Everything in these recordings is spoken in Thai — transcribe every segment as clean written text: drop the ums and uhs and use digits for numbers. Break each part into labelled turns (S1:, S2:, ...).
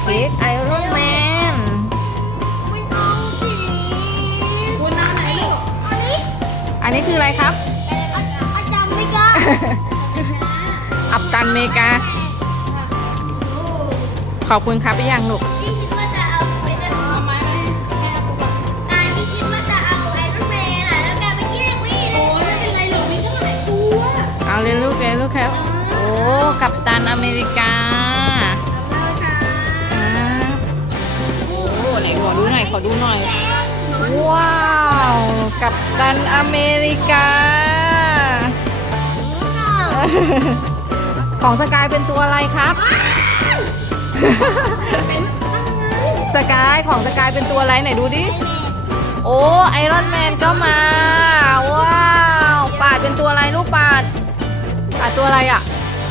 S1: เค้กไอรอนแมน
S2: คุณเอาสีคุณเอาไหนลูกอันนี้
S1: อันนี้คืออะไรครับ
S2: อาจารย์ไม่กล้า
S1: อับตันเมกา ขอบคุณครับไปยังลูก
S2: พี่คิดว่าจะเอาไปจะเอาไม้มาให้เอาปุ๊บกายพี่คิดว่าจะเอาไอรอนแมนอ่ะแล้วกายไปแย่งพี่โอ้ยไม่เป็นไรหรอกมีตั้งหลายตัว
S1: เอาเลยลูกเลยลูกครับโอ้กัปตันอเมริกา
S2: เอาเลยค่ะ
S1: ครับโอ้ไหนขอดูหน่อยขอดูหน่อย ว้าว กัปตันอเมริกา ของสกายเป็นตัวอะไรครับ สกายของสกายเป็นตัวอะไรไหนดูดิ โอ้ไอรอนแมนก็มา ว้าวปาดเป็นตัวอะไรลูกปาดตัวอะไรอ่ะ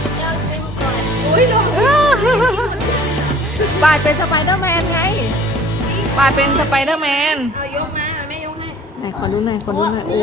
S1: ปาดเป็นสไปเดอร์แมนไง ปาดเป็นสไปเดอร์แมน
S2: เอายกมาเอาแม่ยกให้
S1: ไหนขอดูหน่อยขอดูหน่อยโอ้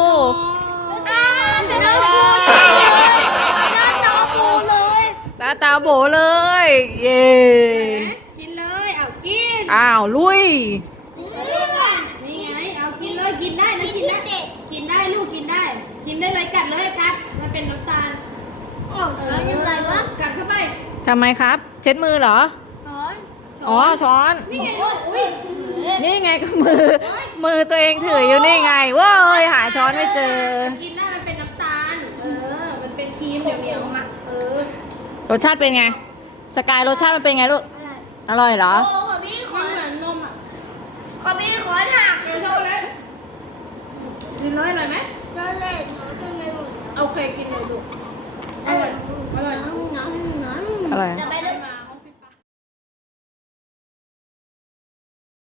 S2: เป็นเอาปูหน้าตาปูเลย
S1: ตาตาโบเลย เย้
S2: กินเลยเอากิน
S1: อ้าวลุย
S2: นี่ไงเอากินเลยกินได้นะกินได้กินได้ลูกกินได้ กินได้เลยกัดเลยกัดมันเป็นน้ำตาลแล้วยังไงวะกัดเข้าไป
S1: ทำไมครับ เช็ดมือเหรอ อ๋อช้อน
S2: นี่ไงอุ้ย
S1: นี่ไงก็มือตัวเองถืออยู่นี่ไงว้ายหาช้อนไม่เจอ
S2: กินได้มันเป็นน้ำตาลมันเป็นครีมเหนียวๆมา
S1: รสชาติเป็นไง สกายรสชาติมันเป็นไงลูก อร่อยเหรอ
S2: โอ้ขอพี่ขอเหมือนนมอ่ะขอพี่ขอถักช็อกโกแลตกินน้อยอร่อยไหมน้อยเลยหนูกินไม่หมดโอเคกินเลยลูกอร่อยอร่อย
S1: อร่อย
S2: แต่ไปเด